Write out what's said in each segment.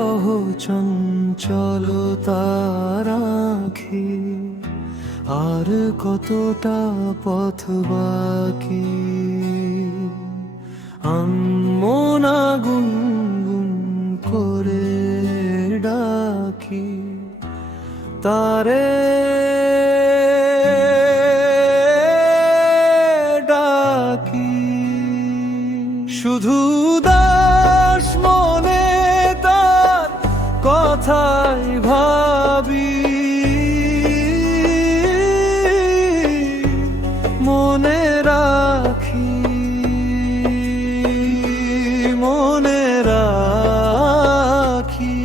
বিরহ চঞ্চলতা রাখি, আর কতটা পথ বাকি। আনমনা গুনগুন করে ডাকি তারে, ডাকি শুধু দাস মনে তার কথাই ভাবি, মনে রাখি, মনে রাখি।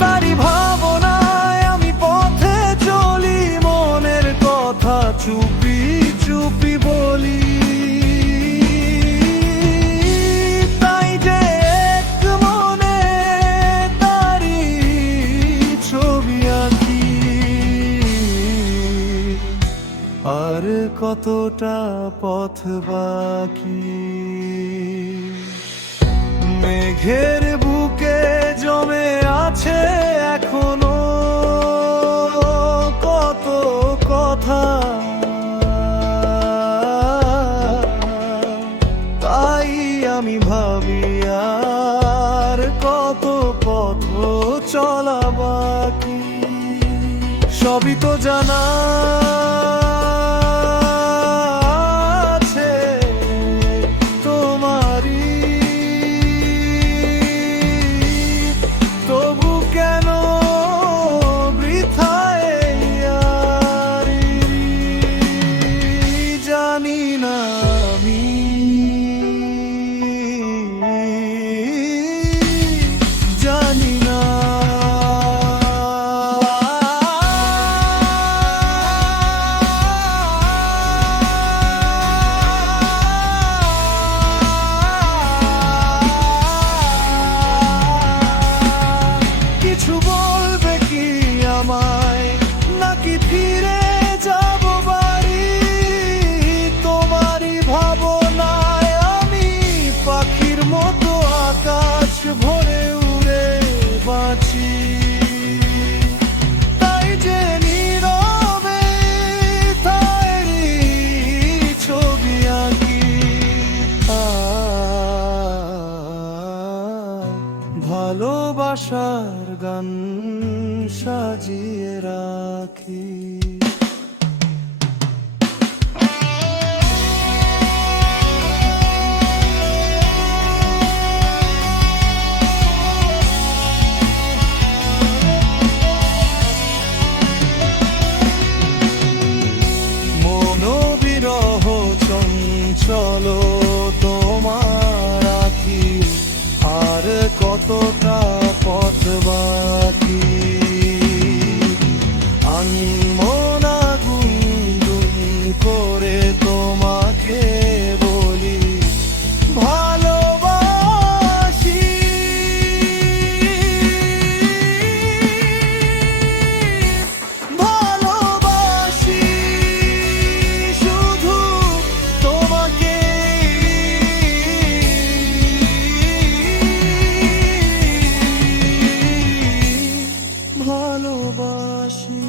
তারি ভাবনায় আমি পথে চলি, মনের কথা চুপি চুপি বলি। তাই যে এক মনে তারি ছবি আঁকি, আর কতটা পথ বাকি। মেঘের বুকে জমে আছে এখনো কত কথা, তাই আমি ভাবি আর কত পথ চলা বাকি। সবই তো জানা আছে তোমারই, তবু কেন বৃথায় ইয়ারি, জানি না আমি, জানি না। কিছু বলবে কি আমায়, নাকি ফিরে যাব বাড়ি? তোমারই ভাবনায় আমি পাখির মতো আকাশ ভরে উড়ে বাঁচি। তাই যে নীরবে তারি ছবি আঁকি, ভালোবাসার গান সাজিয়ে রাখি। মনোবিরহ চঞ্চল তোমার আঁকি, আর কতটা পথ বাকি। আনমনা গুনগুন করে তোমাকে বলি, ভালোবাসি, ভালোবাসি শুধু তোমাকে, ভালোবাসি।